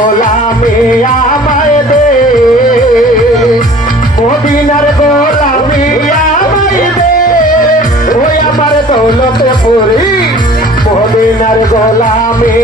গোলামি আমায় দে, মদিনার গোলামি আমায় দে, ওই আমার দৌলতপুরি মদিনার গোলামি।